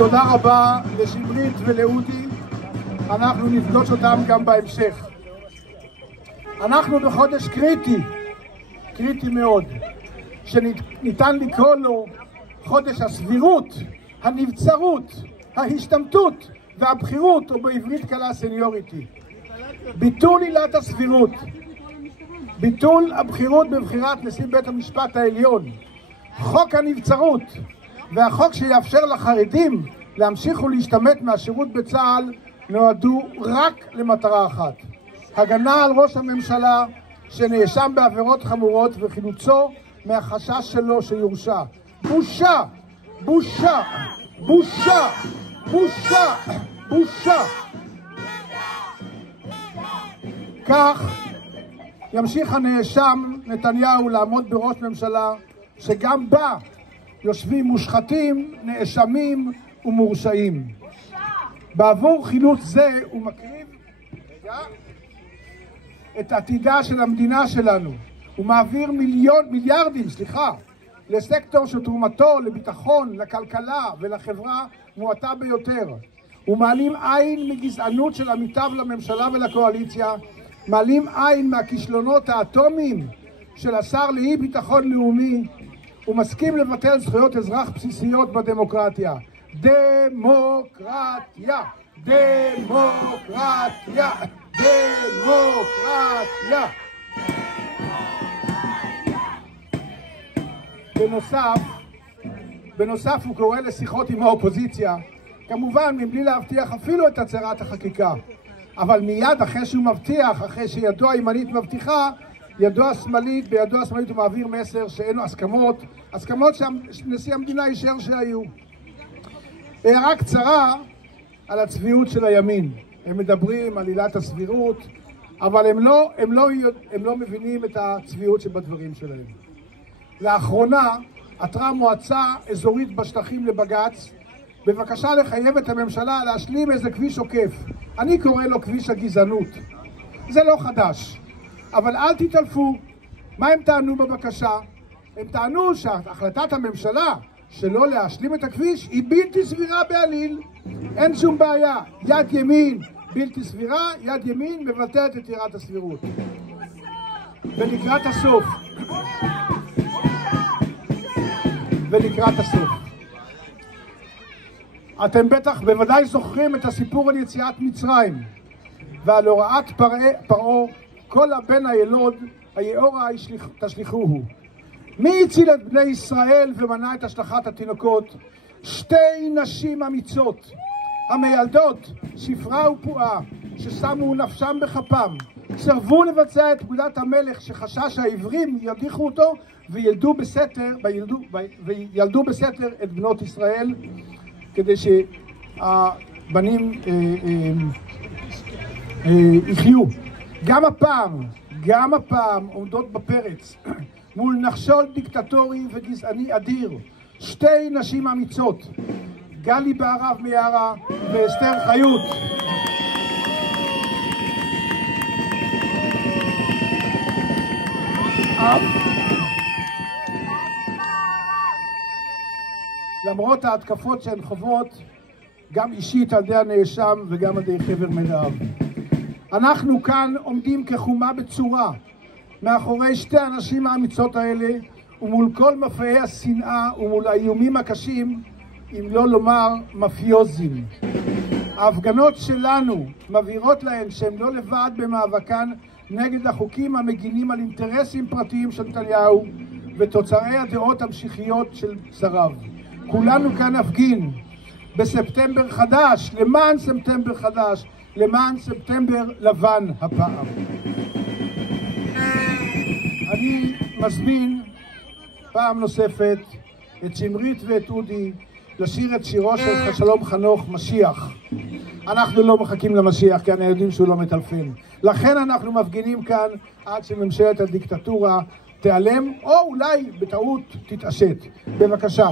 תודה רבה לשמרית ולאודי, אנחנו נפגוש אותם גם בהמשך. אנחנו בחודש קריטי מאוד, שניתן לקרוא לו חודש הסבירות, הנבצרות, ההשתמטות והבחירות, או בעברית קלה סניוריטי. ביטול עילת הסבירות, ביטול הבחירות בבחירת נשיא בית המשפט העליון, חוק הנבצרות והחוק שיאפשר לחרדים להמשיך ולהשתמט מהשירות בצה"ל נועדו רק למטרה אחת: הגנה על ראש הממשלה שנאשם בעבירות חמורות וחילוצו מהחשש שלו שיורשע. בושה, בושה, בושה, בושה, בושה. כך ימשיך הנאשם נתניהו לעמוד בראש ממשלה שגם בה יושבים מושחתים, נאשמים ומורשעים. בעבור חילוץ זה הוא מקריב את עתידה של המדינה שלנו. הוא מעביר מיליארדים לסקטור שתרומתו לביטחון, לכלכלה ולחברה מועטה ביותר. הוא מעלים עין מגזענות של עמיתיו לממשלה ולקואליציה, מעלים עין מהכישלונות האטומיים של השר לאי ביטחון לאומי. הוא מסכים לבטל זכויות אזרח בסיסיות בדמוקרטיה. דמוקרטיה, דמוקרטיה, דמוקרטיה. בנוסף הוא קורא לשיחות עם האופוזיציה, כמובן מבלי להבטיח אפילו את הצהרת החקיקה. אבל מיד אחרי שהוא מבטיח, אחרי שידו הימנית מבטיחה, בידו השמאלית הוא מעביר מסר שאין הסכמות שנשיא המדינה אישר שהיו. הערה קצרה על הצביעות של הימין. הם מדברים על עילת הסבירות, אבל הם לא מבינים את הצביעות שבדברים שלהם. לאחרונה עתרה מועצה אזורית בשטחים לבג"ץ בבקשה לחייב את הממשלה להשלים איזה כביש עוקף. אני קורא לו כביש הגזענות. זה לא חדש, אבל אל תתעלפו. מה הם טענו בבקשה? הם טענו שהחלטת הממשלה שלא להשלים את הכביש היא בלתי סבירה בעליל. אין שום בעיה, יד ימין בלתי סבירה, יד ימין מבטלת את עילת הסבירות. ולקראת הסוף, אתם בוודאי זוכרים את הסיפור על יציאת מצרים ועל הוראת פרעה, כל הבן הילוד היאורה תשליכוהו. מי הציל את בני ישראל ומנע את השלכת התינוקות? שתי נשים אמיצות המיילדות שפרה ופועה, ששמו נפשם בכפם, סירבו לבצע את פקודת המלך שחשש העברים ידיחו אותו וילדו בסתר את בנות ישראל, כדי שהבנים יחיו. גם הפעם עומדות בפרץ מול נחשול דיקטטורי וגזעני אדיר שתי נשים אמיצות, גלי בהרב מיארה ואסתר חיות. למרות ההתקפות שהן חוות, גם אישית על ידי הנאשם וגם על ידי חבר מרעיו, אנחנו כאן עומדים כחומה בצורה מאחורי שתי הנשים האמיצות האלה, ומול כל מפעי השנאה ומול האיומים הקשים, אם לא לומר מפיוזים. ההפגנות שלנו מבהירות להן שהן לא לבד במאבקן נגד החוקים המגינים על אינטרסים פרטיים של נתניהו ותוצרי הדעות המשיחיות של שריו. כולנו כאן נפגין בספטמבר חדש, למען ספטמבר חדש, למען ספטמבר לבן הפעם. אני מזמין פעם נוספת את שמרית ואת אודי לשיר את שירו של שלום חנוך, משיח. אנחנו לא מחכים למשיח כי אנחנו יודעים שהוא לא מטלפן. לכן אנחנו מפגינים כאן עד שממשלת הדיקטטורה תיעלם, או אולי בטעות תתעשת. בבקשה.